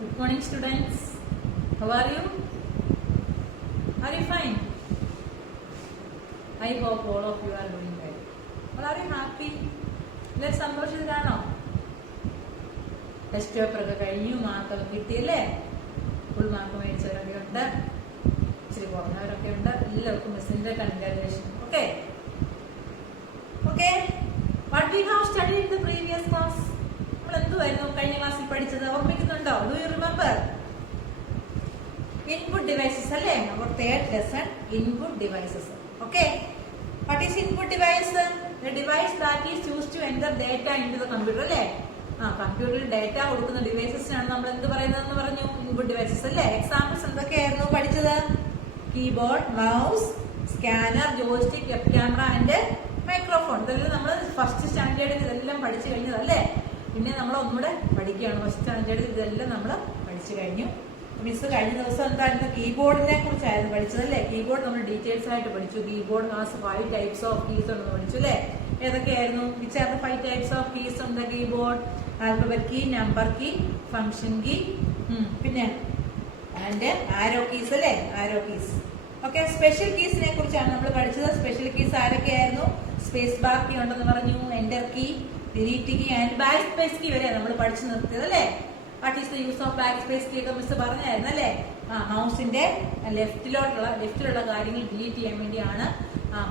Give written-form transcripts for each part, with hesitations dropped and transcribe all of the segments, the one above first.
Good morning, students. How are you? Are you fine? I hope all of you are doing well. Well, are you happy? Let's സന്തോഷിതരാണോ? Test paper ഒക്കെ കഴിഞ്ഞു, മാർക്കൊക്കെ കിട്ടിയല്ലേ? Full mark മേടിച്ചവരൊക്കെ ഉണ്ട്, ഇച്ചിരി കുറഞ്ഞവരൊക്കെ ഉണ്ട്. എല്ലാവർക്കും മിസ്സിന്റെ congratulation. Okay okay. What we have studied in the previous class? നമ്മൾ എന്തുവായിരുന്നു കഴിഞ്ഞ ക്ലാസ്സിൽ പഠിച്ചത്? ഓർമ്മിക്കുന്നുണ്ടോ? Do you remember? Input devices അല്ലേ? Our third lesson input devices. Okay, what is input device? The device that is used to enter data into the computer അല്ലേ? കമ്പ്യൂട്ടറിൽ data കൊടുക്കുന്ന ഡിവൈസസിനാണ് നമ്മൾ എന്ത് പറയുന്നതെന്ന് പറഞ്ഞു? ഇൻപുട്ട് ഡിവൈസസ് അല്ലേ? എക്സാമ്പിൾസ് എന്തൊക്കെയായിരുന്നു പഠിച്ചത്? Keyboard, mouse, scanner, joystick, web camera and microphone. ഇതെല്ലാം നമ്മൾ ഫസ്റ്റ് സ്റ്റാൻഡേർഡിൽ ഇതെല്ലാം പഠിച്ചു കഴിഞ്ഞതല്ലേ? പിന്നെ നമ്മൾ ഒന്നുകൂടെ പഠിക്കുകയാണ്. ഫസ്റ്റ് സ്റ്റാൻഡേർഡിൽ ഇതെല്ലാം നമ്മൾ പഠിച്ചു കഴിഞ്ഞു. മിസ് കഴിഞ്ഞ ദിവസം എന്തായിരുന്നു? കീബോർഡിനെ കുറിച്ചായിരുന്നു പഠിച്ചത് അല്ലേ? കീബോർഡ് നമ്മൾ ഡീറ്റെയിൽസ് ആയിട്ട് പഠിച്ചു. Keyboard has 5 types of keys എന്ന് പഠിച്ചു അല്ലേ? ഏതൊക്കെയായിരുന്നു? Which are the 5 types of keys on the keyboard? Alphabet key, number key, function key, പിന്നെ ആൻഡ് ആരോ കീസ് അല്ലേ? Arrow keys. ഓക്കെ, സ്പെഷ്യൽ കീസിനെ കുറിച്ചാണ് നമ്മൾ പഠിച്ചത്. സ്പെഷ്യൽ കീസ് ആരൊക്കെയായിരുന്നു? സ്പേസ് ബാർ കീ ഉണ്ടെന്ന് പറഞ്ഞു, enter key, delete key and back space key വരെ നമ്മൾ പഠിച്ചു നിർത്തിയത് അല്ലേ? What is the use of back space key ഒക്കെ മിസ് പറഞ്ഞായിരുന്നു അല്ലേ? മൗസിന്റെ ലെഫ്റ്റിലുള്ള കാര്യങ്ങൾ ഡിലീറ്റ് ചെയ്യാൻ വേണ്ടിയാണ്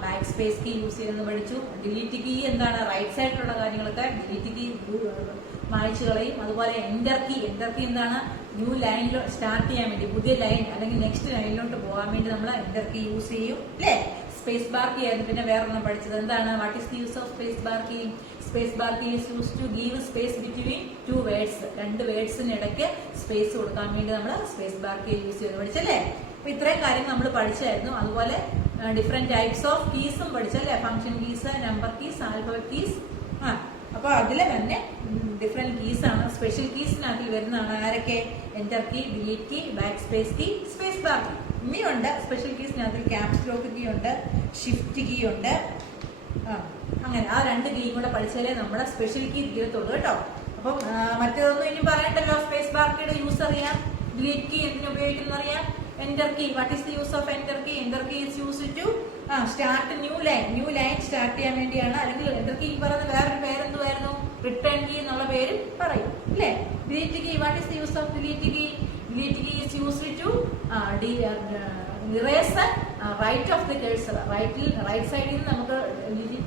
ബാക്ക് സ്പേസ് കീ യൂസ് ചെയ്യുന്നത് പഠിച്ചു. ഡിലീറ്റ് കീ എന്താണ്? റൈറ്റ് സൈഡിലുള്ള കാര്യങ്ങളൊക്കെ ഡിലീറ്റ് കീ മായ്ച്ചു കളയും. അതുപോലെ എന്റർ കീ എന്താണ്? ന്യൂ ലൈനിൽ സ്റ്റാർട്ട് ചെയ്യാൻ വേണ്ടി, പുതിയ ലൈൻ അല്ലെങ്കിൽ നെക്സ്റ്റ് ലൈനിലോട്ട് പോകാൻ വേണ്ടി നമ്മൾ എന്റർ കീ യൂസ് ചെയ്യും അല്ലേ? സ്പേസ് ബാർ കീ ആയിരുന്നു. പിന്നെ വേറൊന്നും പഠിച്ചത് എന്താണ്? What is the use of space bar key? Space bar key is use to give space between 2 words. 2 വേർഡ്സിന് ഇടയ്ക്ക് സ്പേസ് കൊടുക്കാൻ വേണ്ടി നമ്മൾ സ്പേസ് ബാർ കീ യൂസ് ചെയ്ത് പഠിച്ചല്ലേ? അപ്പൊ ഇത്രയും കാര്യങ്ങൾ നമ്മൾ പഠിച്ചായിരുന്നു. അതുപോലെ ഡിഫറെന്റ് ടൈപ്സ് ഓഫ് കീസും പഠിച്ചല്ലേ? Function keys, number keys, alphabet keys. അപ്പൊ അതിലെ തന്നെ ഡിഫറെന്റ് കീസ് ആണ്. സ്പെഷ്യൽ കീസിനകത്ത് വരുന്നതാണ് ആരൊക്കെ? Enter key, delete key, back space key, space bar key. ഇനിയുണ്ട് സ്പെഷ്യൽ കീസിനകത്ത് ക്യാപ്സ് ലോക്ക് കീ ഉണ്ട്, ഷിഫ്റ്റ് കീ ഉണ്ട്. അങ്ങനെ ആ 2 കീയും കൂടെ പഠിച്ചാലേ നമ്മുടെ സ്പെഷ്യൽ കീ തീരത്തുള്ളൂ കേട്ടോ. അപ്പം മറ്റേതൊന്നും ഇനി പറയണ്ടല്ലോ. സ്പേസ് ബാർ കീയുടെ യൂസ് അറിയാം, ഡിലീറ്റ് കീ എന്തിനു ഉപയോഗിക്കുന്ന അറിയാം, enter key what is the use of enter key? Enter key is use to start new line start ചെയ്യാൻ വേണ്ടിയാണ്. അല്ലെങ്കിൽ എന്റർ കീ പറയുന്ന വേറൊരു പേരെന്തുവായിരുന്നു? റിട്ടേൺ കീ എന്നുള്ള പേര് പറയും അല്ലേ? Delete key what is the use of delete key? Delete key is used to erase right of the cursor. Right സൈഡിൽ നിന്ന് നമുക്ക്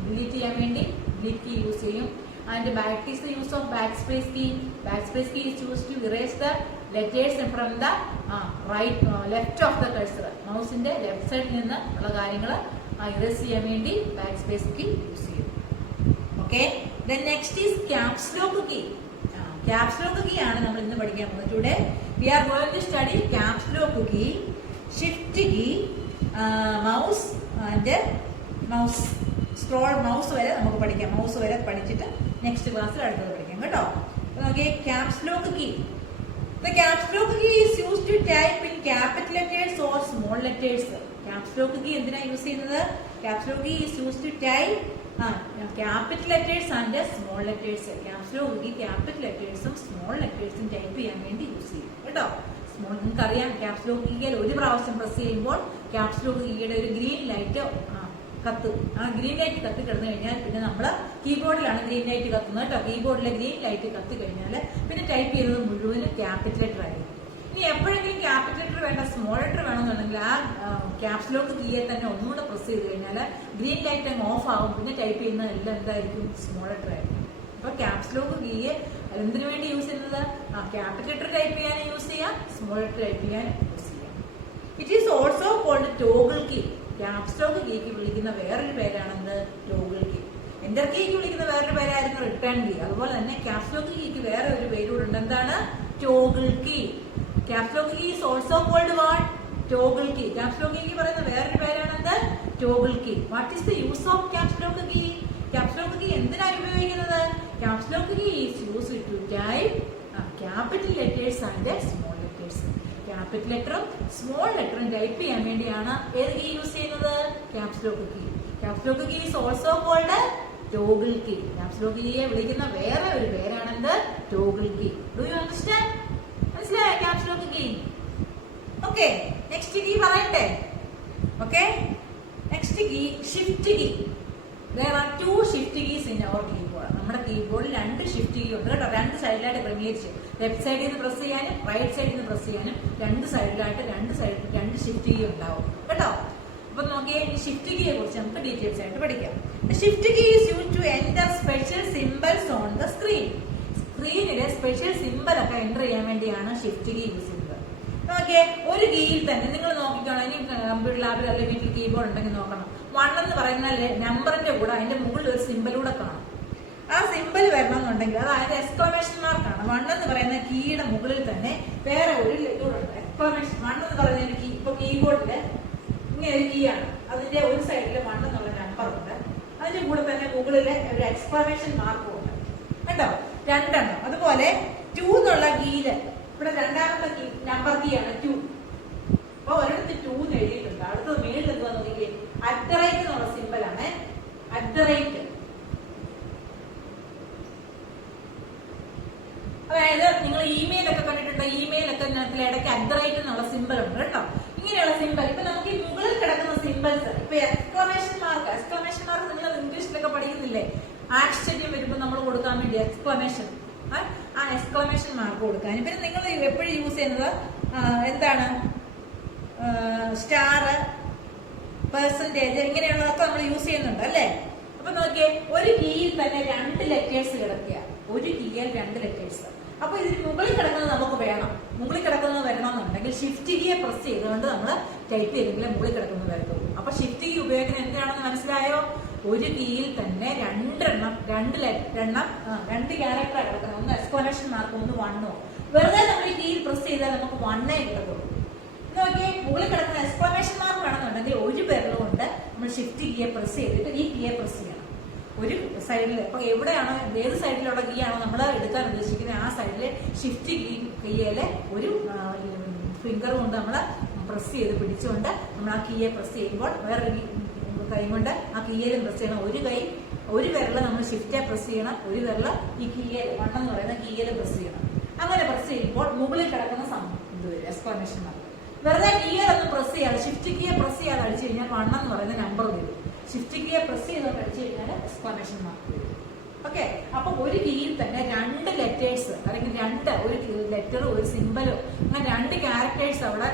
ഡിലീറ്റ് ചെയ്യാൻ വേണ്ടി ഡിലീറ്റ് കീ യൂസ് ചെയ്യും. And back is the use of back space key. Back space key is use to erase the letters from the left of the cursor. മൗസിന്റെ left സൈഡിൽ നിന്ന് ഉള്ള കാര്യങ്ങൾ ഇറേസ് ചെയ്യാൻ വേണ്ടി ബാക്ക് സ്പേസ് കീ യൂസ് ചെയ്യും. Okay, then next is caps lock key. Caps lock key ആണ് നമ്മൾ ഇന്ന് പഠിക്കാൻ പോകുന്നത്. Today we are going to study caps lock key, shift key, mouse and mouse scroll mouse വരെ നമുക്ക് പഠിക്കാം. മൗസ് വരെ പഠിച്ചിട്ട് നെക്സ്റ്റ് ക്ലാസ്സിൽ അടുത്തത് പഠിക്കാം കേട്ടോ. നോക്കിയേ, caps lock key. The caps lock key is used to type in capital letters or small letters. Caps lock key എന്തിനാ യൂസ് ചെയ്യുന്നത്? Caps lock key is used to type capital letters and small letters. Caps lock key capital lettersഉം small lettersഉം type ചെയ്യാൻ വേണ്ടി use ചെയ്യും കേട്ടോ. നിങ്ങൾക്കറിയാം caps lock കീയിൽ ഒരു പ്രാവശ്യം പ്രസ് ചെയ്യുമ്പോൾ ക്യാപ്സ് ലോക്ക് കീയുടെ ഒരു ഗ്രീൻ ലൈറ്റ് കത്തും. ആ ഗ്രീൻ ലൈറ്റ് കത്തി കിടന്നു കഴിഞ്ഞാൽ പിന്നെ നമ്മൾ കീബോർഡിലാണ് ഗ്രീൻ ലൈറ്റ് കത്തുന്നത് കേട്ടോ. കീബോർഡിലെ ഗ്രീൻ ലൈറ്റ് കത്തി കഴിഞ്ഞാൽ പിന്നെ ടൈപ്പ് ചെയ്യുന്നത് മുഴുവനും ക്യാപിറ്റൽ ലെറ്റർ ആയിരിക്കും. ഇനി എപ്പോഴെങ്കിലും ക്യാപിറ്റൽ ലെറ്റർ വേണ്ട സ്മോൾ ലെറ്റർ വേണമെന്നുണ്ടെങ്കിൽ ആ ക്യാപ്സ് ലോക്ക് കീയെ തന്നെ ഒന്നുകൂടെ പ്രസ് ചെയ്ത് കഴിഞ്ഞാൽ ഗ്രീൻ ലൈറ്റ് അങ്ങ് ഓഫ് ആവും. പിന്നെ ടൈപ്പ് ചെയ്യുന്നത് എല്ലാം എന്തായിരിക്കും? സ്മോൾ ലെറ്റർ ആയിരിക്കും. അപ്പൊ ക്യാപ്സ് ലോക്ക് കീയെ എന്തിനു വേണ്ടി യൂസ് ചെയ്യുന്നത്? ക്യാപിറ്റൽ ലെറ്റർ ടൈപ്പ് ചെയ്യാൻ യൂസ് ചെയ്യാം, സ്മോൾ ലെറ്റർ ടൈപ്പ് ചെയ്യാൻ യൂസ് ചെയ്യാം. It is also called toggle key. Caps lock കീക്ക് വിളിക്കുന്ന വേറൊരു പേരാണെന്ത്? Toggle key. എന്റർ കീക്ക് വിളിക്കുന്ന വേറൊരു പേരായിരുന്നു റിട്ടേൺ കീ. അതുപോലെ തന്നെ ക്യാപ്സ് ലോക്ക് കീക്ക് വേറെ ഒരു പേരൂടെ ഉണ്ട്. എന്താണ്? Toggle key. Caps lock key is also called what? Toggle key. Caps lock കീക്ക് പറയുന്ന വേറൊരു പേരാണെന്ത്? Toggle key. What is the use of caps lock key? Caps lock key എന്തിനാണ് ഉപയോഗിക്കുന്നത്? Caps lock key is used to type capital letters and small letters. Capital ലെറ്ററും small ലെറ്ററും type ചെയ്യാൻ വേണ്ടിയാണ് ഏത് കീ യൂസ് ചെയ്യുന്നത്? Caps lock key. Caps lock key is also called toggle key. Caps lock കീയെ വിളിക്കുന്ന വേറെ ഒരു പേരാണെന്ത്? Toggle key. Do you understand? മനസ്സിലായോ? ഓക്കെ, നെക്സ്റ്റ് കീ പറയട്ടെ. Okay, next key shift key. There are 2 shift keys in our keyboard. നമ്മുടെ കീബോർഡിൽ 2 shift key ഉണ്ട് കേട്ടോ. 2 സൈഡിലായിട്ട് ക്രമീകരിച്ച് ലെഫ്റ്റ് സൈഡിൽ നിന്ന് പ്രസ് ചെയ്യാനും റൈറ്റ് സൈഡിൽ നിന്ന് പ്രസ് ചെയ്യാനും 2 സൈഡിലായിട്ട് 2 ഷിഫ്റ്റ് കീ ഉണ്ടാവും കേട്ടോ. അപ്പൊ നോക്കിയേ, ഈ ഷിഫ്റ്റ് കീയെ കുറിച്ച് നമുക്ക് ഡീറ്റെയിൽസ് ആയിട്ട് പഠിക്കാം. Shift key is used to enter special symbols on the screen. സ്ക്രീനിലെ സ്പെഷ്യൽ സിംബൽ ഒക്കെ എൻ്റർ ചെയ്യാൻ വേണ്ടിയാണ് ഷിഫ്റ്റ് കീ യൂസ് ചെയ്യുന്നത്. നോക്കിയേ, ഒരു കീയിൽ തന്നെ നിങ്ങൾ നോക്കിക്കോണം. ഇനി കമ്പ്യൂട്ടർ ലാബിൽ അല്ലെങ്കിൽ വീട്ടിൽ കീബോർഡ് ഉണ്ടെങ്കിൽ നോക്കണം. 1 എന്ന് പറയുന്ന നമ്പറിന്റെ കൂടെ അതിന്റെ മുകളിൽ ഒരു സിംബലൂടെ കാണും. ആ സിംബൽ വരണം എന്നുണ്ടെങ്കിൽ അതായത് എക്സ്ക്ലമേഷൻ മാർക്കാണ്. 1 എന്ന് പറയുന്ന കീയുടെ മുകളിൽ തന്നെ വേറെ ഒരു ഇതുണ്ട്, എക്സ്ക്ലമേഷൻ. 1 എന്ന് പറയുന്ന കീ, ഇപ്പൊ കീബോർഡില് ഇങ്ങനെ ഒരു കീ ആണ്, അതിന്റെ ഒരു സൈഡിൽ 1 എന്നുള്ള നമ്പർ ഉണ്ട്, അതിന്റെ കൂടെ തന്നെ മുകളിലെ ഒരു എക്സ്ക്ലമേഷൻ മാർക്കും ഉണ്ട് കേട്ടോ, 2 എണ്ണം. അതുപോലെ 2 എന്നുള്ള കീയില് ഇവിടെ രണ്ടാമത്തെ കീ നമ്പർ കീ ആണ് 2. അപ്പൊ ഒരിടത്ത് 2 എന്ന് എഴുതിയിട്ടുണ്ട്. അടുത്തത് മേളിൽ എന്തുവാ നോക്കിയേ, @ എന്നുള്ള സിംബൽ ആണ്. @ അതായത് നിങ്ങൾ ഇമെയിൽ ഒക്കെ കണ്ടിട്ടുണ്ടോ? ഇമെയിൽ ഒക്കെ ഇടയ്ക്ക് @ എന്നുള്ള സിംബൽ ഉണ്ട് കേട്ടോ. ഇങ്ങനെയുള്ള സിംബൽ ഇപ്പൊ നമുക്ക് ഈ മുകളിൽ കിടക്കുന്ന സിംബൽസ്, ഇപ്പൊ എക്സ്ക്ലമേഷൻ മാർക്ക് നിങ്ങൾ ഇംഗ്ലീഷിലൊക്കെ പഠിക്കുന്നില്ലേ? ആശ്ചര്യം വരുമ്പോൾ നമ്മൾ കൊടുക്കാൻ വേണ്ടി എക്സ്ക്ലമേഷൻ, ആ എക്സ്ക്ലമേഷൻ മാർക്ക് കൊടുക്കാൻ. പിന്നെ നിങ്ങൾ എപ്പോഴും യൂസ് ചെയ്യുന്നത് എന്താണ്? സ്റ്റാർ, പെർസെന്റേജ്, ഇങ്ങനെയുള്ളതൊക്കെ നമ്മൾ യൂസ് ചെയ്യുന്നുണ്ട് അല്ലേ? അപ്പൊ നോക്കിയേ, ഒരു കീയിൽ തന്നെ 2 ലെറ്റേഴ്സ് കിടക്കുക. ഒരു കീയിൽ 2 ലെറ്റേഴ്സ്. അപ്പൊ ഇതിന് മുകളിൽ കിടക്കുന്നത് നമുക്ക് വേണം. മുകളിൽ കിടക്കുന്നത് വരണമെന്നുണ്ടെങ്കിൽ ഷിഫ്റ്റ് കീയെ പ്രസ് ചെയ്തുകൊണ്ട് നമ്മൾ ടൈപ്പ് ചെയ്തെങ്കിലേ മുകളിൽ കിടക്കുന്നത് വരത്തുള്ളൂ. അപ്പൊ ഷിഫ്റ്റ് കീ ഉപയോഗിക്കുന്നത് എന്തിനാണെന്ന് മനസ്സിലായോ? ഒരു കീയിൽ തന്നെ 2 ക്യാരക്ടറാണ് കിടക്കുന്നത്. ഒന്ന് എക്സ്ക്ലമേഷൻ മാർക്ക്, ഒന്ന് 1. വെറുതെ നമ്മൾ ഈ കീയിൽ പ്രസ് ചെയ്താൽ നമുക്ക് 1 കിടക്കുള്ളൂ. നോക്കിയേ, മുകളിൽ കിടക്കുന്ന എക്സ്ക്ലമേഷൻ മാർക്ക് ആണെന്നുണ്ടെങ്കിൽ ഒരു വിരൽ കൊണ്ട് നമ്മൾ ഷിഫ്റ്റ് കീയെ പ്രസ് ചെയ്തിട്ട് ഈ കീയെ പ്രസ് ചെയ്യണം. ഒരു സൈഡിൽ, അപ്പൊ എവിടെയാണോ, ഏത് സൈഡിലുള്ള കീ ആണോ നമ്മൾ എടുക്കാൻ ഉദ്ദേശിക്കുന്നത് ആ സൈഡില് ഷിഫ്റ്റ് കീയിലെ ഒരു ഫിംഗർ കൊണ്ട് നമ്മൾ പ്രസ് ചെയ്ത് പിടിച്ചുകൊണ്ട് നമ്മൾ ആ കീയെ പ്രസ് ചെയ്യുമ്പോൾ വേറൊരു കൈ കൊണ്ട് ആ കീയിലും പ്രസ് ചെയ്യണം. ഒരു വിരല് നമ്മൾ ഷിഫ്റ്റ് പ്രസ് ചെയ്യണം, ഒരു വിരല് ഈ കീയെ 1 എന്ന് പറയുന്ന കീയിലും പ്രസ് ചെയ്യണം. അങ്ങനെ പ്രസ് ചെയ്യുമ്പോൾ മുകളിൽ കിടക്കുന്ന എക്സ്ക്ലമേഷൻ മാർക്ക്. വെറുതെ കീയൊന്നും പ്രസ് ചെയ്യാതെ ഷിഫ്റ്റ് കീയെ പ്രസ് ചെയ്യാതെ അടിച്ചു കഴിഞ്ഞാൽ 1 എന്ന് പറയുന്ന നമ്പർ വരും. ഷിഫ്റ്റ് കീയെ പ്രസ് ചെയ്ത് അടിച്ചു കഴിഞ്ഞാൽ എക്സ്ക്ലമേഷൻ മാർക്ക് വരും. ഓക്കെ, അപ്പൊ ഒരു കീയിൽ തന്നെ 2 ലെറ്റേഴ്സ് അല്ലെങ്കിൽ ഒരു ലെറ്റർ, ഒരു സിംബലോ, അങ്ങനെ 2 ക്യാരക്ടേഴ്സ് അവിടെ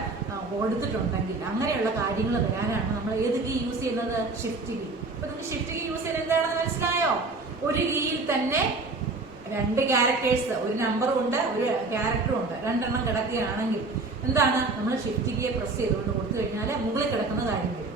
കൊടുത്തിട്ടുണ്ടെങ്കിൽ അങ്ങനെയുള്ള കാര്യങ്ങൾ വരാനാണ് നമ്മൾ ഏത് കീ യൂസ് ചെയ്യുന്നത്? Shift key. അപ്പൊ നിങ്ങൾക്ക് ഷിഫ്റ്റ് കീ യൂസ് ചെയ്യുന്നത് എന്താണെന്ന് മനസ്സിലായോ? ഒരു കീയിൽ തന്നെ 2 ക്യാരക്ടേഴ്സ്, ഒരു നമ്പറും ഉണ്ട്, ഒരു ക്യാരക്ടറും ഉണ്ട്, 2 എണ്ണം കിടക്കുകയാണെങ്കിൽ എന്താണ്? നമ്മൾ ഷിഫ്റ്റ് കീയെ പ്രസ് ചെയ്തുകൊണ്ട് കൊടുത്തു കഴിഞ്ഞാൽ മുകളിൽ കിടക്കുന്ന കാര്യം വരും.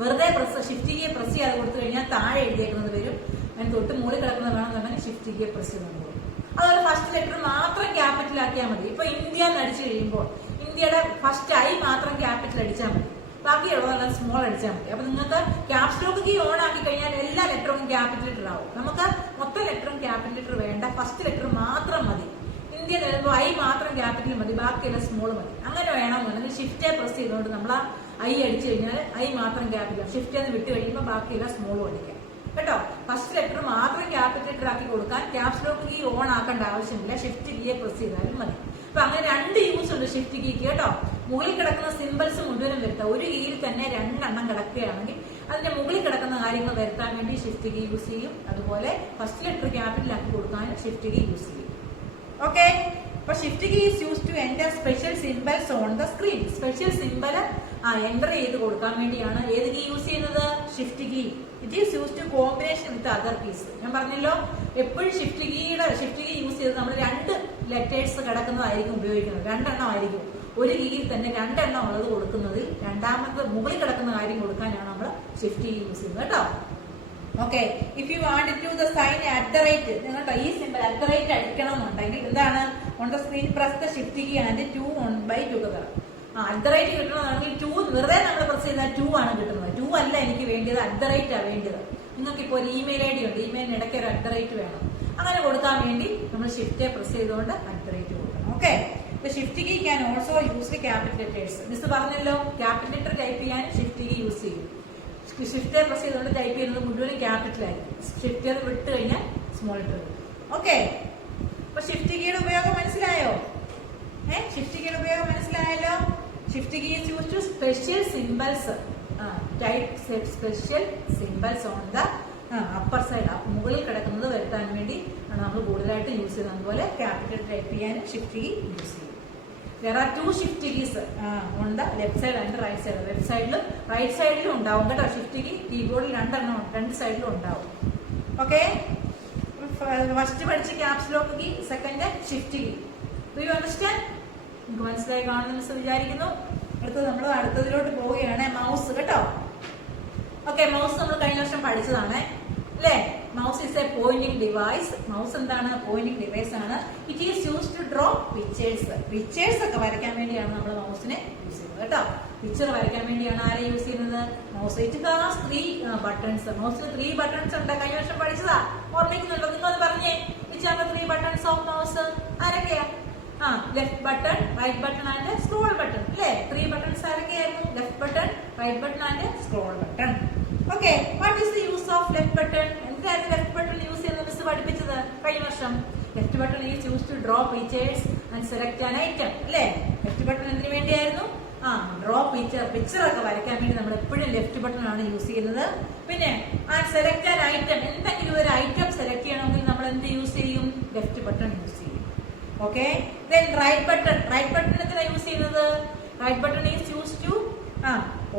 വെറുതെ ഷിഫ്റ്റ് കീയെ പ്രസ് ചെയ്യാതെ കൊടുത്തു കഴിഞ്ഞാൽ താഴെ എഴുതിയേക്കുന്നത് വരും. അതിന് തൊട്ട് മുകളിൽ കിടക്കുന്നത് വേണമെന്നുണ്ടെങ്കിൽ ഷിഫ്റ്റ് കീയെ പ്രസ് ചെയ്തുകൊണ്ട് കൊടുക്കും. അതുപോലെ ഫസ്റ്റ് ലെറ്റർ മാത്രം ക്യാപിറ്റൽ ആക്കിയാൽ മതി. ഇപ്പൊ ഇന്ത്യ എന്ന് അടിച്ചു കഴിയുമ്പോൾ ഇന്ത്യയുടെ ഫസ്റ്റ് ഐ മാത്രം ക്യാപിറ്റൽ അടിച്ചാൽ മതി, ബാക്കിയുള്ളതെല്ലാം സ്മോൾ അടിച്ചാൽ മതി. അപ്പൊ നിങ്ങൾക്ക് ക്യാപ്സ് ലോക്ക് കീ ഓൺ ആക്കി കഴിഞ്ഞാൽ എല്ലാ ലെറ്ററും ക്യാപിറ്റൽ ലെറ്റർ ആവും. നമുക്ക് മൊത്തം ലെറ്ററും ക്യാപിറ്റൽ ലെറ്റർ വേണ്ട, ഫസ്റ്റ് ലെറ്റർ മാത്രം മതി. ഇന്ത്യ എഴുതുമ്പോൾ ഐ മാത്രം ക്യാപിറ്റൽ മതി, ബാക്കിയെല്ലാം സ്മോൾ മതി. അങ്ങനെ വേണമെന്നുണ്ടെങ്കിൽ ഷിഫ്റ്റ് പ്രസ് ചെയ്തുകൊണ്ട് നമ്മൾ ഐ അടിച്ചു കഴിഞ്ഞാൽ ഐ മാത്രം ക്യാപിറ്റൽ, ഷിഫ്റ്റ് എന്ന് വിട്ട് കഴിയുമ്പോൾ ബാക്കിയെല്ലാം സ്മോളും അടിക്കാം കേട്ടോ. ഫസ്റ്റ് ലെറ്റർ മാത്രം ക്യാപിറ്റൽ ലെറ്റർ ആക്കി കൊടുക്കാൻ ക്യാപ്സ് ലോക്ക് കീ ഓൺ ആക്കേണ്ട ആവശ്യമില്ല, ഷിഫ്റ്റ് കീയെ പ്രസ് ചെയ്താലും മതി. അപ്പൊ അങ്ങനെ 2 യൂസ് ഉണ്ട് ഷിഫ്റ്റ് കീക്ക് കേട്ടോ. മുകളിൽ കിടക്കുന്ന സിംബൽസ് മുഴുവനും വരുത്താം. ഒരു കീയിൽ തന്നെ 2 എണ്ണം കിടക്കുകയാണെങ്കിൽ അതിന്റെ മുകളിൽ കിടക്കുന്ന കാര്യങ്ങൾ വരുത്താൻ വേണ്ടി ഷിഫ്റ്റ് കീ യൂസ് ചെയ്യും. അതുപോലെ ഫസ്റ്റ് ലെറ്റർ ക്യാപിറ്റൽ ആക്കി കൊടുക്കാൻ ഷിഫ്റ്റ് കീ യൂസ് ചെയ്യും. ഓക്കെ, അപ്പൊ shift key is use to enter special symbols on the screen. Special symbol enter ചെയ്ത് കൊടുക്കാൻ വേണ്ടിയാണ് ഏത് കീ യൂസ് ചെയ്യുന്നത്? Shift key. It is use to combination with other keys. ഞാൻ പറഞ്ഞല്ലോ, എപ്പോഴും ഷിഫ്റ്റ് കീ യൂസ് ചെയ്ത് നമ്മൾ 2 ലെറ്റേഴ്സ് കിടക്കുന്നതായിരിക്കും ഉപയോഗിക്കുന്നത്. 2 എണ്ണം ആയിരിക്കും ഒരു കീയിൽ തന്നെ 2 എണ്ണം ഉള്ളത് കൊടുക്കുന്നതിൽ രണ്ടാമത്തെ മുകളിൽ കിടക്കുന്ന കാര്യം കൊടുക്കാനാണ് നമ്മൾ ഷിഫ്റ്റ് കീ യൂസ് ചെയ്യുന്നത് കേട്ടോ. Okay, if you want to the sign @ നിങ്ങൾക്ക് ഈ സിംബൽ @ അടിക്കണം എന്നുണ്ടെങ്കിൽ എന്താണ്? On the screen press the shift key and 2 on by together. @ കിട്ടണമെന്നാണെങ്കിൽ 2 വെറുതെ നമ്മൾ പ്രസ് ചെയ്താൽ 2 ആണ് കിട്ടുന്നത്. 2 അല്ല എനിക്ക് വേണ്ടിയത്, @ വേണ്ടത്. നിങ്ങൾക്ക് ഇപ്പോൾ ഒരു ഇമെയിൽ ഐ ഡി ഉണ്ട്, ഇമെയിലിന് ഇടയ്ക്ക് ഒരു @ വേണം. അങ്ങനെ കൊടുക്കാൻ വേണ്ടി നമ്മൾ ഷിഫ്റ്റ് പ്രസ് ചെയ്തുകൊണ്ട് @ കൊടുക്കണം. Okay, shift key can also use capital letters. Miss പറഞ്ഞല്ലോ, ക്യാപിറ്റൽ ലെറ്റർ ടൈപ്പ് ചെയ്യാൻ ഷിഫ്റ്റ് കീ യൂസ് ചെയ്യും. ഷിഫ്റ്റ് പ്രസ് ചെയ്തുകൊണ്ട് ടൈപ്പ് ചെയ്യുന്നത് മുഴുവൻ ക്യാപിറ്റൽ ആയിരിക്കും. ഷിഫ്റ്റ് വിട്ട് കഴിഞ്ഞാൽ സ്മോൾ ലെറ്റർ. ഓക്കെ, അപ്പൊ ഷിഫ്റ്റ് കീയുടെ ഉപയോഗം മനസ്സിലായോ? ഷിഫ്റ്റ് കീയുടെ ഉപയോഗം മനസ്സിലായല്ലോ. Shift key is use to special symbols type special symbols on the upper side, മുകളിൽ കിടക്കുന്നത് വരുത്താൻ വേണ്ടി ആണ് നമ്മൾ കൂടുതലായിട്ട് യൂസ് ചെയ്യുന്നത്. അതുപോലെ ക്യാപിറ്റൽ ടൈപ്പ് ചെയ്യാനും ഷിഫ്റ്റ് കീ യൂസ് ചെയ്യും. There are two shift keys on the left side and right side. Left side right side ഉണ്ടാവും കേട്ടോ. ഷിഫ്റ്റ് കീ കീബോർഡിൽ രണ്ട് സൈഡിലും ഉണ്ടാവും. ഓക്കെ, ഫസ്റ്റ് പഠിച്ച caps lock key, second shift key. Do you understand? നിങ്ങൾക്ക് മനസ്സിലായി കാണുമെന്ന് വിചാരിക്കുന്നു. നമ്മൾ അടുത്തതിലോട്ട് പോവുകയാണ്. മൗസ് കേട്ടോ. ഓക്കെ, മൗസ് നമ്മൾ കഴിഞ്ഞ വർഷം പഠിച്ചതാണ് അല്ലേ? Mouse is a pointing device. Mouse എന്താണ്? പോയിന്റിംഗ് ഡിവൈസ് ആണ്. It is use to draw pictures. Pictures ഒക്കെ വരയ്ക്കാൻ വേണ്ടിയാണ് നമ്മൾ മൗസിനെ യൂസ് ചെയ്യുന്നത് കേട്ടോ. പിക്ചർ വരയ്ക്കാൻ വേണ്ടിയാണ് ആരെ യൂസ് ചെയ്യുന്നത്? മൗസ്. It has 3 buttons. മൗസിന് 3 ബട്ടൺസ് ഉണ്ട്. കഴിഞ്ഞ വർഷം പഠിച്ചതാ, ഓർമ്മിക്കുന്നുണ്ടോ? നിങ്ങൾ പറഞ്ഞേ, which are the 3 buttons of mouse? ആരൊക്കെയാ? Left button, right button and scroll button അല്ലേ? 3 ബട്ടൺസ് ആരൊക്കെയായിരുന്നു? Left button, right button and scroll button. Okay, what is the use of left button? എന്തായിരുന്നു ലെഫ്റ്റ് ബട്ടൺ യൂസ് ചെയ്യുന്നത് miss പഠിപ്പിച്ചത് കഴിഞ്ഞ വർഷം? Left button is use to draw pictures and select an item അല്ലേ? Left button എന്തിനു വേണ്ടിയായിരുന്നു? Draw picture ഒക്കെ വരയ്ക്കാൻ വേണ്ടി നമ്മൾ എപ്പോഴും ലെഫ്റ്റ് ബട്ടൺ ആണ് യൂസ് ചെയ്യുന്നത്. പിന്നെ സെലക്ട് ആൻ ഐറ്റം, എന്തെങ്കിലും ഒരു ഐറ്റം സെലക്ട് ചെയ്യണമെങ്കിൽ നമ്മൾ എന്ത് യൂസ് ചെയ്യും? ലെഫ്റ്റ് ബട്ടൺ യൂസ് ചെയ്യും. Okay, then right button. Right button എന്തിനാ യൂസ് ചെയ്യുന്നത്? Right button is use to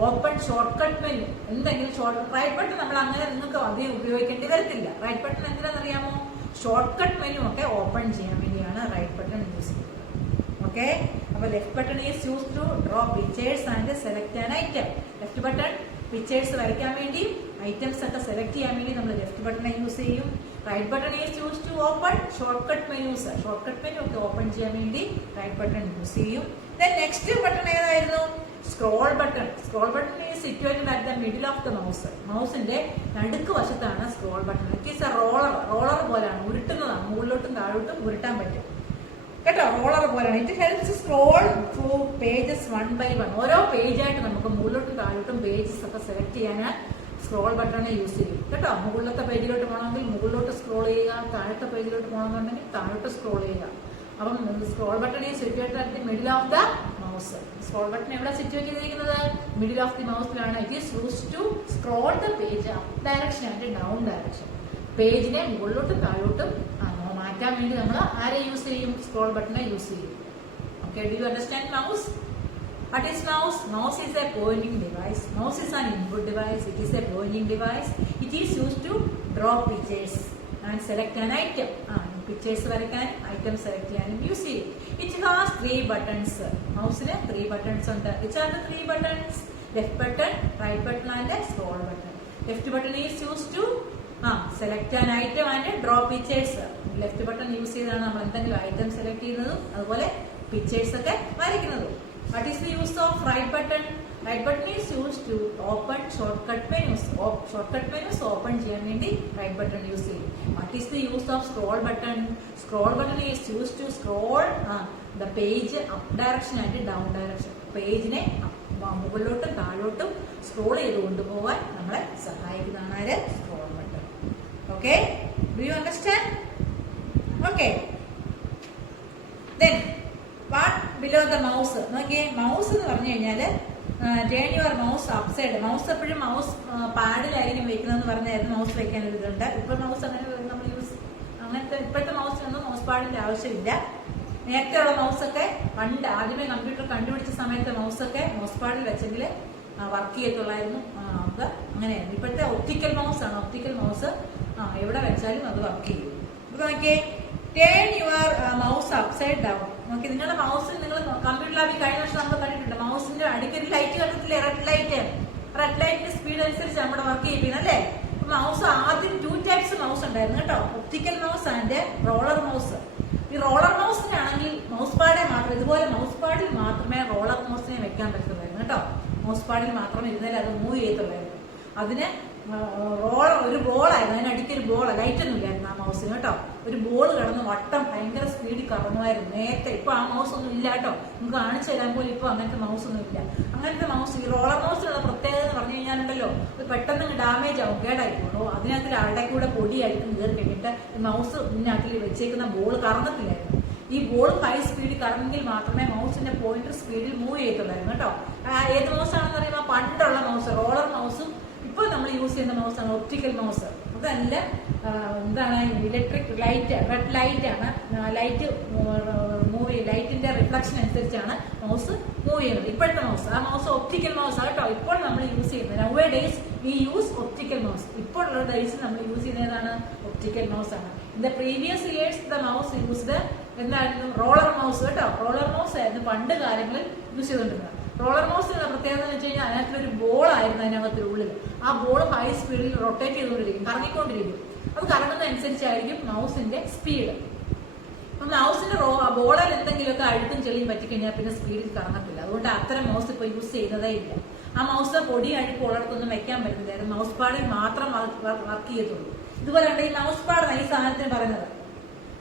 open shortcut menu. എന്തെങ്കിലും റൈറ്റ് ബട്ടൺ നമ്മൾ അങ്ങനെ നിങ്ങൾക്ക് അധികം ഉപയോഗിക്കേണ്ടി വരത്തില്ല. റൈറ്റ് ബട്ടൺ എന്തിനാണെന്നറിയാമോ? ഷോർട്ട് കട്ട് മെനു ഒക്കെ ഓപ്പൺ ചെയ്യാൻ വേണ്ടിയാണ് റൈറ്റ് ബട്ടൺ യൂസ് ചെയ്യുന്നത്. ഓക്കെ, അപ്പൊ left button is use to draw pictures and select an item. Left button pictures വരയ്ക്കാൻ വേണ്ടി, ഐറ്റംസ് ഒക്കെ സെലക്ട് ചെയ്യാൻ വേണ്ടി നമ്മൾ ലെഫ്റ്റ് ബട്ടൺ യൂസ് ചെയ്യും. Right button is use to open shortcut menus. Shortcut menu ഒക്കെ open ചെയ്യാൻ വേണ്ടി റൈറ്റ് ബട്ടൺ യൂസ് ചെയ്യും. ദെൻ നെക്സ്റ്റ് ബട്ടൺ ഏതായിരുന്നു? Scroll button. Scroll button is situated at the middle of the mouse. മൗസിന്റെ നടുക്ക് വശത്താണ് scroll button. It is a roller പോലെയാണ്, ഉരുട്ടുന്നതാണ്. മുകളിലോട്ടും താഴോട്ടും ഉരുട്ടാൻ പറ്റും കേട്ടോ. റോളർ പോലെയാണ്. It helps scroll through pages 1 by 1. ഓരോ പേജായിട്ട് നമുക്ക് മുകളിലോട്ടും താഴോട്ടും പേജസ് ഒക്കെ സെലക്ട് ചെയ്യാൻ സ്ക്രോൾ ബട്ടൺ യൂസ് ചെയ്യും കേട്ടോ. മുകളിലത്തെ പേജിലോട്ട് പോകണമെങ്കിൽ മുകളിലോട്ട് സ്ക്രോൾ ചെയ്യുക, താഴത്തെ പേജിലോട്ട് പോകണമെന്നുണ്ടെങ്കിൽ താഴോട്ട് സ്ക്രോൾ ചെയ്യുക. അപ്പം scroll button is situated at the middle of the mouse. Scroll button എവിടെ സിറ്റുവേറ്റ് ചെയ്തിരിക്കുന്നത്? മിഡിൽ ഓഫ് ദി മൗസിലാണ്. It is use to scroll the page up direction and down direction. പേജിനെ മുകളിലോട്ടും താഴോട്ടും മാറ്റാൻ വേണ്ടി നമ്മൾ ആരെ യൂസ് ചെയ്യും? സ്ക്രോൾ ബട്ടനെ യൂസ് ചെയ്യും. Okay, do you understand mouse? What is mouse? Mouse is a pointing device. Mouse is an input device. It is a pointing device. It is used to draw pictures and select an item. Pictures വരയ്ക്കാൻ, item select ചെയ്യാനും use ചെയ്യും. It has 3 buttons. മൗസിന് 3 buttons ഉണ്ട്. Which are the 3 buttons? Left button, right button and scroll button. Left button is used to select an item and draw pictures. Left button use ചെയ്താണ് നമ്മൾ എന്തെങ്കിലും item select ചെയ്യുന്നതും അതുപോലെ pictures ഒക്കെ വരയ്ക്കുന്നതും. What is the use of right button? Right button is used to open shortcut menus. Shortcut menus open ചെയ്യാൻ വേണ്ടി right button use ചെയ്യും. What is the use of scroll button? Scroll button is used to scroll the page up direction and down direction. പേജിനെ മുകളിലോട്ടും താഴോട്ടും scroll ചെയ്ത് കൊണ്ടുപോകാൻ നമ്മളെ സഹായിക്കുന്നതാണ് scroll button. Okay, do you understand? Okay, then what below the mouse. നോക്കിയേ, mouse എന്ന് പറഞ്ഞു കഴിഞ്ഞാല് turn your mouse upside. Mouse എപ്പോഴും മൗസ് പാഡിലായിരിക്കും വെക്കുന്നതെന്ന് പറഞ്ഞായിരുന്നു. മൗസ് വെക്കാൻ ഒരു ഇതുണ്ട്. ഇപ്പോൾ മൗസ് അങ്ങനെ നമ്മൾ അങ്ങനത്തെ ഇപ്പോഴത്തെ മൗസിനൊന്നും മൗസ് പാഡിന്റെ ആവശ്യമില്ല. നേരത്തെ ഉള്ള മൗസൊക്കെ പണ്ട് ആദ്യമേ കമ്പ്യൂട്ടർ കണ്ടുപിടിച്ച സമയത്തെ മൗസൊക്കെ മൗസ് പാഡിൽ വെച്ചെങ്കിൽ വർക്ക് ചെയ്യത്തുള്ളായിരുന്നു. അത് അങ്ങനെയായിരുന്നു. ഇപ്പോഴത്തെ ഒപ്റ്റിക്കൽ മൗസ് ആണ്. ഒപ്റ്റിക്കൽ മൗസ് എവിടെ വെച്ചാലും അത് വർക്ക് ചെയ്യും. അപ്പൊ നോക്കിയേ, turn your mouse upside down. നോക്കി, നിങ്ങളുടെ മൗസിൽ നിങ്ങൾ കമ്പ്യൂട്ടർ ലാബിൽ കഴിഞ്ഞ വർഷം നമ്മൾ കണ്ടിട്ടുണ്ട്. മൗസിന്റെ അടിക്കൊരു ലൈറ്റ് കണ്ടിട്ടില്ലേ? Red light. റെഡ് ലൈറ്റിന്റെ സ്പീഡ് അനുസരിച്ച് നമ്മുടെ വർക്ക് ചെയ്യിപ്പിക്കുന്നത് അല്ലേ? മൗസ് ആദ്യം 2 types മൗസ് ഉണ്ടായിരുന്നു കേട്ടോ. Optical mouse and roller mouse. ഈ റോളർ മൗസിനാണെങ്കിൽ മൗസ് പാഡിൽ മാത്രം, ഇതുപോലെ മൗസ് പാഡിൽ മാത്രമേ റോളർ മൗസിനെ വെക്കാൻ പറ്റുള്ളായിരുന്നു കേട്ടോ. മൗസ് പാഡിൽ മാത്രമേ ഇരുന്നാലും അത് മൂവ് ചെയ്യത്തുള്ളായിരുന്നു. അതിന് റോളർ ഒരു ബോളായിരുന്നു. അതിനടിക്കൊരു ബോൾ, ലൈറ്റ് ഒന്നും ഇല്ലായിരുന്നു ആ മൗസിന് കേട്ടോ. ഒരു ബോൾ കിടന്ന് വട്ടം ഭയങ്കര സ്പീഡിൽ കറങ്ങുമായിരുന്നു നേരത്തെ. ഇപ്പൊ ആ മൗസ് ഒന്നും ഇല്ല കേട്ടോ. നമുക്ക് കാണിച്ചു തരാൻ പോലും ഇപ്പൊ അങ്ങനത്തെ മൗസ് ഒന്നും ഇല്ല. അങ്ങനത്തെ മൗസ്, ഈ റോളർ മൗസിനുള്ള പ്രത്യേകത എന്ന് പറഞ്ഞു കഴിഞ്ഞാലുണ്ടല്ലോ, പെട്ടെന്ന് ഡാമേജ് ആവും, കേടായി പോകും. അതിനകത്തിൽ അടക്കൂടെ പൊടിയായിരിക്കും കയറി കഴിഞ്ഞിട്ട് ഈ മൗസ് ഇതിനകത്തിൽ വെച്ചേക്കുന്ന ബോൾ കറങ്ങത്തില്ലായിരുന്നു. ഈ ബോൾ ഹൈ സ്പീഡിൽ കറങ്ങെങ്കിൽ മാത്രമേ മൗസിന്റെ പോയിന്റർ സ്പീഡിൽ മൂവ് ചെയ്യത്തുള്ളായിരുന്നു കേട്ടോ. ഏത് മൗസ് ആണെന്ന് പറയുമ്പോൾ പണ്ടുള്ള മൗസ്, റോളർ മൗസും ഇപ്പോൾ നമ്മൾ യൂസ് ചെയ്യുന്ന മൗസാണ് ഒപ്റ്റിക്കൽ മൗസ്. അതല്ല എന്താണ് ഇലക്ട്രിക് ലൈറ്റ്, റെഡ് ലൈറ്റ് ആണ്. ലൈറ്റ് മൂവ് ലൈറ്റിന്റെ റിഫ്ലക്ഷൻ അനുസരിച്ചാണ് മൗസ് മൂവ് ചെയ്യുന്നത്. ഇപ്പോഴത്തെ മൗസ്, ആ മൗസ് ഒപ്റ്റിക്കൽ മൗസ് ആണ് കേട്ടോ ഇപ്പോൾ നമ്മൾ യൂസ് ചെയ്യുന്നത്. Now days we use optical mouse. ഇപ്പോഴുള്ള ഡേയ്സ് നമ്മൾ യൂസ് ചെയ്യുന്നതാണ് ഒപ്റ്റിക്കൽ മൗസ് ആണ്. In the previous years the mouse used എന്തായിരുന്നു? റോളർ മൗസ് കേട്ടോ. റോളർ മൗസ് ആയിരുന്നു പണ്ട് കാലങ്ങളിൽ യൂസ് ചെയ്തുകൊണ്ടിരുന്നത്. റോളർ മൗസിന്റെ പ്രത്യേകത എന്ന് വെച്ച് കഴിഞ്ഞാൽ അതിനകത്തൊരു ബോൾ ആയിരുന്നു അതിനകത്തുള്ളിൽ. ആ ബോൾ ഹൈ സ്പീഡിൽ റൊട്ടേറ്റ് ചെയ്തുകൊണ്ടിരിക്കും, കറങ്ങിക്കൊണ്ടിരിക്കും. അത് കറങ്ങുന്നതനുസരിച്ചായിരിക്കും മൗസിന്റെ സ്പീഡ്. അപ്പൊ മൗസിന്റെ ബോളിൽ എന്തെങ്കിലുമൊക്കെ അഴുക്കും ചെളിയും പറ്റിക്കഴിഞ്ഞാൽ പിന്നെ സ്പീഡിൽ കറങ്ങത്തില്ല. അതുകൊണ്ട് അത്തരം മൗസ് ഇപ്പൊ യൂസ് ചെയ്യുന്നതേ ഇല്ല. ആ മൗസ് പൊടി അഴുക്ക് ഉള്ളിടത്തൊന്നും വെക്കാൻ പറ്റുന്നില്ല. മൗസ് പാഡിൽ മാത്രം വർക്ക് ചെയ്യത്തുള്ളൂ. ഇതുപോലെ ഈ മൗസ് പാഡാണ് ഈ സാധനത്തിന് പറയുന്നത്.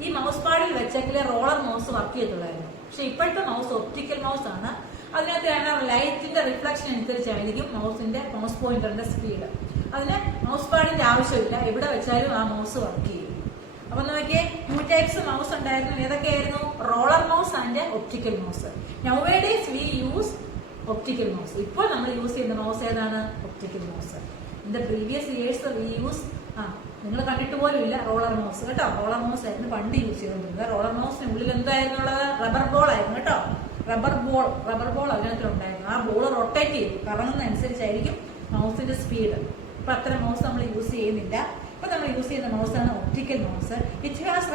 ഈ മൗസ് പാഡിൽ വെച്ചെങ്കിലേ റോളർ മൗസ് വർക്ക് ചെയ്യത്തുള്ളായിരുന്നു. പക്ഷെ ഇപ്പോഴത്തെ മൗസ് ഒപ്റ്റിക്കൽ മൗസ് ആണ്. അതിനകത്ത് ലൈറ്റിന്റെ റിഫ്ലക്ഷൻ അനുസരിച്ചായിരിക്കും മൗസ് പോയിന്ററിന്റെ സ്പീഡ്. അതിന് മൗസ് പാഡിന്റെ ആവശ്യമില്ല, എവിടെ വെച്ചാലും ആ മൗസ് വർക്ക് ചെയ്യും. അപ്പൊ നോക്കിയേ, 2 ടൈപ്സ് മൗസ് ഉണ്ടായിരുന്നു. ഏതൊക്കെയായിരുന്നു? Roller mouse and optical mouse. Nowadays we use optical mouse. ഇപ്പോൾ നമ്മൾ യൂസ് ചെയ്യുന്ന മൗസ് ഏതാണ്? Optical mouse. In the previous years we use, നിങ്ങൾ കണ്ടിട്ട് പോലും ഇല്ല, റോളർ മൗസ് കേട്ടോ. റോളർ മൗസ് ആയിരുന്നു പണ്ട് യൂസ് ചെയ്തുകൊണ്ടിരുന്നത്. റോളർ മൗസിന് ഉള്ളിൽ എന്തായിരുന്നു ഉള്ളത്? റബ്ബർ ബോൾ ആയിരുന്നു കേട്ടോ. റബ്ബർ ബോൾ അതിനകത്തുണ്ടായിരുന്നു. ആ ബോൾ റൊട്ടേറ്റ് ചെയ്യും, കറങ്ങുന്ന അനുസരിച്ചായിരിക്കും മൗസിന്റെ സ്പീഡ്. ഇപ്പൊ അത്ര മൗസ് നമ്മൾ യൂസ് ചെയ്യുന്നില്ല. ഇപ്പൊ നമ്മൾ യൂസ് ചെയ്യുന്ന മൗസാണ് optical mouse. It has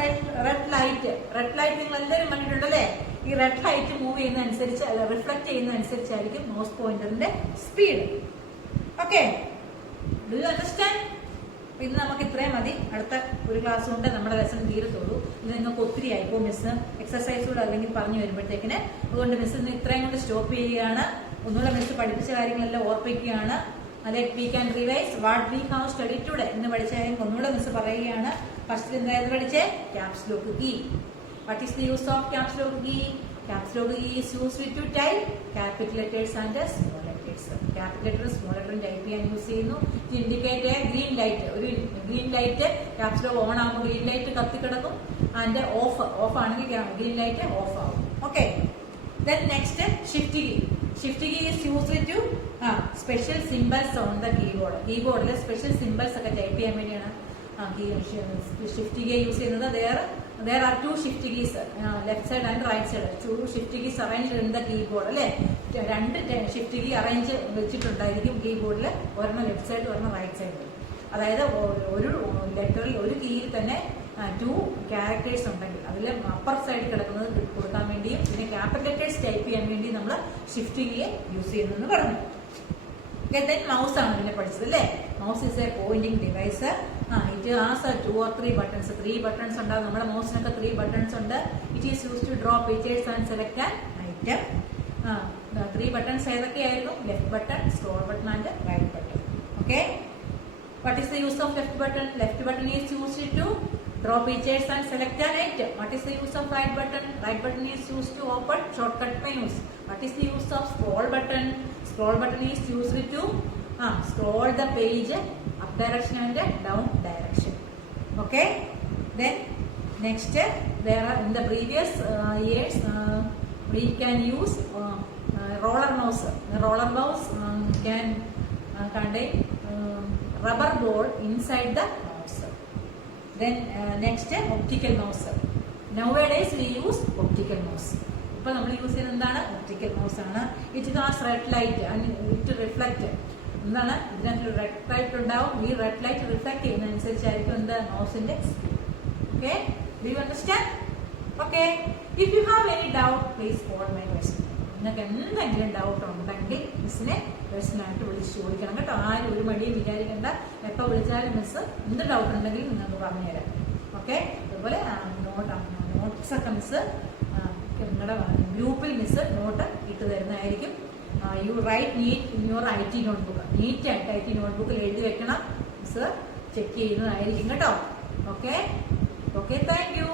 red light. Red light നിങ്ങൾ എല്ലാവരും കണ്ടിട്ടുണ്ടല്ലേ? ഈ റെഡ് ലൈറ്റ് മൂവ് ചെയ്യുന്ന അനുസരിച്ച്, റിഫ്ലക്ട് ചെയ്യുന്ന അനുസരിച്ചായിരിക്കും മൗസ് പോയിന്ററിന്റെ speed. Okay, do you understand? ഇന്ന് നമുക്ക് ഇത്രയും മതി. അടുത്ത ഒരു ക്ലാസ് കൊണ്ട് നമ്മുടെ ലെസൺ തീരത്തുള്ളൂ. ഇത് നിങ്ങൾക്ക് ഒത്തിരി ആയിപ്പോ മിസ് എക്സസൈസ് കൂടെ അല്ലെങ്കിൽ പറഞ്ഞു വരുമ്പോഴത്തേക്കിന്. അതുകൊണ്ട് മിസ് ഇന്ന് ഇത്രയും കൊണ്ട് സ്റ്റോപ്പ് ചെയ്യുകയാണ്. ഒന്നുകൂടെ മിസ് പഠിപ്പിച്ച കാര്യങ്ങളെല്ലാം ഓർപ്പിക്കുകയാണ്. We can revise what we have study today. ഇന്ന് പഠിച്ച കാര്യം ഒന്നുകൂടെ മിസ് പറയുകയാണ്. ഫസ്റ്റ് എന്തായത് പഠിച്ചേ? Caps lock key. What is the use of caps lock key? Caps lock key is used to type capital letters and small letters. Capital ലെറ്ററും small ലെറ്ററും type ചെയ്യാൻ യൂസ് ചെയ്യുന്നു. Indicate green light. ഒരു green light caps lock on ആകുമ്പോൾ green light കത്തിക്കിടക്കും. അതിന്റെ off ആണെങ്കിൽ green light off ആവും. Okay, then next shift key. Shift key is used to special symbols on the keyboard. കീബോർഡിൽ special symbols ഒക്കെ type ചെയ്യാൻ വേണ്ടിയാണ് ഷിഫ്റ്റ് കീ യൂസ് ചെയ്യുന്നത്. There are 2 shift keys, left side and right side. 2 shift keys arranged in the keyboard. അല്ലെ, 2 shift key arrange വെച്ചിട്ടുണ്ടായിരിക്കും കീബോർഡിൽ. ഒരെണ്ണം left side, ഒരെണ്ണം right side. അതായത് ഒരു ലെറ്ററിൽ ഒരു കീയിൽ തന്നെ 2 ക്യാരക്ടേഴ്സ് ഉണ്ടെങ്കിൽ അതിൽ അപ്പർ സൈഡ് കിടക്കുന്നത് കൊടുക്കാൻ വേണ്ടിയും പിന്നെ ക്യാപിറ്റൽ ലെറ്റേഴ്സ് ടൈപ്പ് ചെയ്യാൻ വേണ്ടി നമ്മൾ ഷിഫ്റ്റ് കീയെ യൂസ് ചെയ്യുന്നെന്ന് പറഞ്ഞു. മൗസ് ആണ് പിന്നെ പഠിച്ചത് അല്ലേ? Mouse is a pointing device. It has 2 or 3 buttons. 3 buttons ഉണ്ടാവും. നമ്മുടെ മൗസിനൊക്കെ 3 ബട്ടൺസ് ഉണ്ട്. It is use to draw pictures and select an item. 3 buttons ഏതൊക്കെയായിരുന്നു? Left button, scroll button and right button. Okay, what is the use of left button? Left button is used to draw pictures and select an item. What is the use of right button? Right button is used to open shortcut menus. What is the use of scroll button? Scroll button is used to scroll the page up direction and down direction. Okay, then next there are in the previous years we can use roller mouse. The roller mouse can contain rubber ball inside the mouse. Then next optical mouse. Nowadays we use optical mouse. ഇപ്പോൾ നമ്മൾ use ചെയ്യുന്നത് എന്താണ്? Optical mouse ആണ്. It has red light and it reflect. എന്താണ്? ഇതിനകത്ത് red light ഉണ്ടാവും. ഈ red light reflect ചെയ്യുന്നതനുസരിച്ചായിരിക്കും എന്താ മൗസിന്റെ speed. Okay, do you understand? Okay, if you have any doubt please call my question. നിങ്ങൾക്ക് എന്തെങ്കിലും ഡൗട്ട് ഉണ്ടെങ്കിൽ മിസ്സിനെ പേഴ്സണലായിട്ട് വിളിച്ച് ചോദിക്കണം കേട്ടോ. ആരും ഒരു മടിയും വിചാരിക്കേണ്ട. എപ്പോൾ വിളിച്ചാലും മിസ് എന്ത് ഡൗട്ട് ഉണ്ടെങ്കിലും നിങ്ങൾക്ക് പറഞ്ഞുതരാം. ഓക്കെ, അതുപോലെ നോട്ട്സ് ഒക്കെ മിസ് നിങ്ങളുടെ ഗ്രൂപ്പിൽ മിസ് നോട്ട് ഇട്ട് തരുന്നതായിരിക്കും. You write neat in your IT notebook. നീറ്റായിട്ട് IT നോട്ട്ബുക്കിൽ എഴുതി വെക്കണം. മിസ് ചെക്ക് ചെയ്യുന്നതായിരിക്കും കേട്ടോ. Okay, thank U.